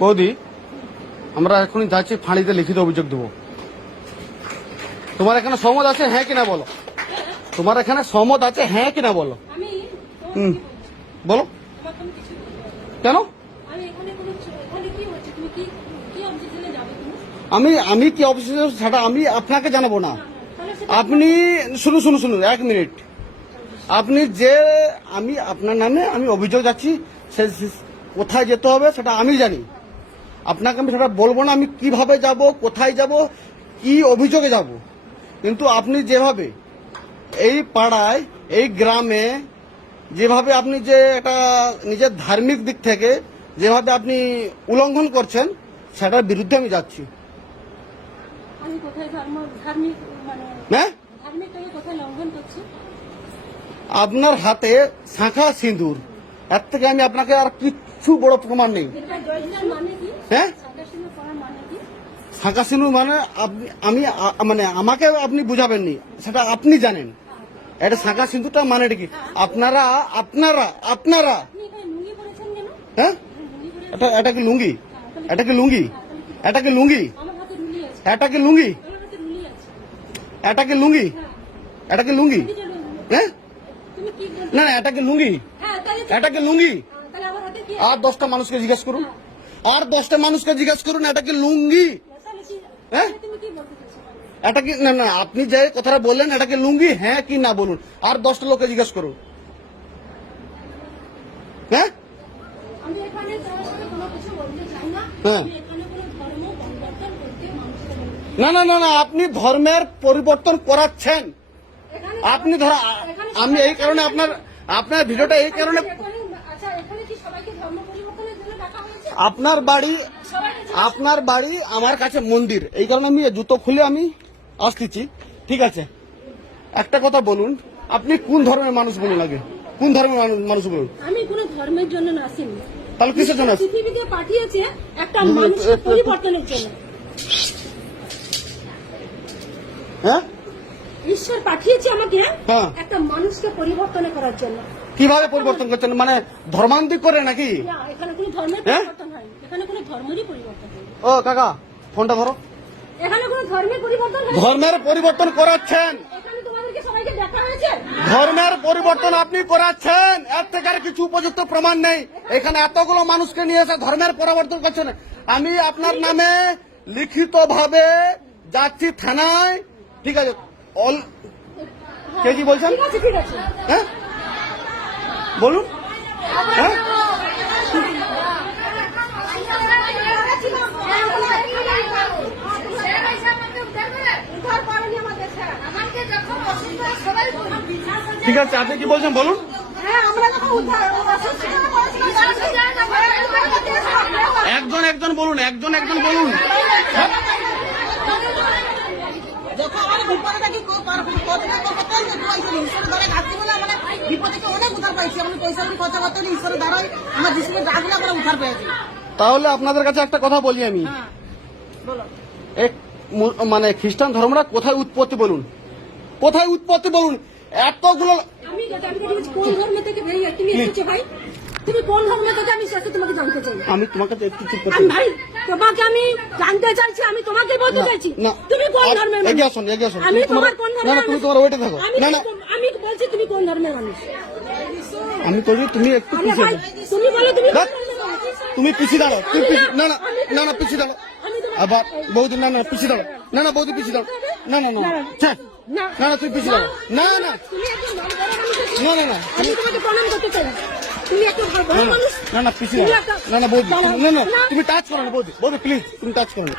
বৌদি, আমরা এখনই যাচ্ছি ফাঁড়িতে লিখিত অভিযোগ দেবো। তোমার এখানে সহমত আছে, হ্যাঁ কিনা বলো? তোমার এখানে সহমত আছে, হ্যাঁ কিনা বলো? বলো কেন? আমি কি অফিসে সেটা আমি আপনাকে জানাবো না। আপনি শুনুন 1 মিনিট। আপনি যে আমি আপনার নামে আমি অভিযোগ যাচ্ছি, কোথায় যেতে হবে সেটা আমি জানি। আপনাকে আমি সেটা বলবো না আমি কিভাবে যাব, কোথায় যাব, কি অভিযোগে যাব। কিন্তু আপনি যেভাবে এই পাড়ায় এই গ্রামে যেভাবে আপনি যে একটা নিজের ধার্মিক দিক থেকে যেভাবে আপনি উল্লঙ্ঘন করছেন, সেটার বিরুদ্ধে আমি যাচ্ছি। হ্যাঁ, আপনার হাতে শাঁখা সিঁদুর, এর থেকে আমি আপনাকে আর কিচ্ছু বড় প্রমাণ নেই। হ্যাঁ, শাঁখা সিঁদুর মানে আমি মানে আমাকে আপনি বুঝাবেননি, সেটা আপনি জানেন। এটা শাঁখা সিঁদুরটা মানে কি? আপনারা আপনারা আপনারা হ্যাঁ, এটা কি লুঙ্গি? এটা কি লুঙ্গি? এটা কি লুঙ্গি? এটা কি লুঙ্গি? এটা কি লুঙ্গি? এটা কি লুঙ্গি? হ্যাঁ, না না, এটা কি লুঙ্গি? এটা কি লুঙ্গি? আর 10টা মানুষকে জিজ্ঞেস করুন, আর 10টা মানুষকে জিজ্ঞেস করুন এটা কি লুঙ্গি? হ্যাঁ, এটা কি? না না, আপনি যে কথাটা বললেন এটা কি লুঙ্গি, হ্যাঁ কি না বলুন। আর 10টা লোককে জিজ্ঞেস করুন। হ্যাঁ, হ্যাঁ, না না না না, আপনি ধর্মের পরিবর্তন করাচ্ছেন। আপনি ধর, আমি এই কারণে আপনার ভিডিওটা এই কারণে, আপনার বাড়ি আমার কাছে মন্দির, এই কারণে আমি জুতো খুলে আমি আসতেছি। ঠিক আছে, একটা কথা বলুন, আপনি কোন ধর্মের মানুষ বলুন আগে? কোন ধর্মের মানুষ বলুন? আমি কোন ধর্মের জন্য আসিনি। তাহলে কিসের জন্য? পৃথিবীতে পাঠিয়েছে একটা মানুষকে পরিবর্তনের জন্য। হ্যাঁ, ঈশ্বর পাঠিয়েছে আমাকে একটা মানুষকে পরিবর্তন করার জন্য। কিভাবে পরিবর্তন করছেন? মানে ধর্মান্তরিক করে নাকি? না, এখানে কোনো ধর্মের পরিবর্তন হয়নি, এখানে কোনো ধর্মেরই পরিবর্তন হয়নি। ও কাকা, ফোনটা ধরো। এখানে কোনো ধর্মের পরিবর্তন হয়নি। ধর্মের পরিবর্তন করাচ্ছেন, এখানে তোমাদেরকে সবাইকে দেখা হয়েছে। ধর্মের পরিবর্তন আপনি করাচ্ছেন, এর থেকে আর কিছু উপযুক্ত প্রমাণ নেই। এখানে এতগুলো মানুষকে নিয়ে এসে ধর্মের পরিবর্তন করছেন। আমি আপনার নামে লিখিত ভাবে যাচ্ছি থানায়। ঠিক আছে, কে কি বলছেন? ঠিক আছে, হ্যাঁ বলুন। হ্যাঁ, ঠিক আছে, আপনি কি বলছেন বলুন। একজন বলুন, একজন বলুন। যখন আমার বিপদে থাকি অনেক উদ্ধার পাইছি। আমি পয়সা খরচা করতে হলে ঈশ্বরের দ্বারাই আমার যিশুকে ডাকলে আমরা উদ্ধার পেয়েছি। তাহলে আপনাদের কাছে একটা কথা বলি আমি, মানে খ্রিস্টান ধর্মটা কোথায় উৎপত্তি বলুন, কোথায় উৎপত্তি বলুন। এতগুলো কোন ধর্ম থেকে তুমি এসেছো ভাই? তুমি কোন ধর্ম থেকে? আমি সেটা তোমাকে জানতে চাই। আমি তোমাকে একটু চুপ করতে ভাই, তোমাকে আমি জানতে চাইছি, আমি তোমাকে বলতে চাইছি তুমি কোন ধর্মের মানুষ? এগিয়ে আসুন, এগিয়ে আসুন। আমি তোমার কোন ধর্মের? না, তুমি তোমার ওইটা থাকো। না না, আমি বলছি তুমি কোন ধর্মের মানুষ? আমি বলছি তুমি একটু পিছিয়ে দাও। তুমি বলো তুমি পিছিয়ে দাঁড়াও। না না না না, পিছিয়ে দাঁড়াও। আবার বৌদি, না না পিছিয়ে দাঁড়াও। না না বৌদি পিছিয়ে দাঁড়াও। না না না, না না তুমি পিছিয়ে দাঁড়াও। না না না না না, আমি তোমাকে প্রণাম করতে চাই। তুমি একটা ভালো মানুষ। না না পিছিয়ে দাঁড়াও। না না বৌদি, না না তুমি টাচ করো না বৌদি, বৌদি প্লিজ তুমি টাচ করো না।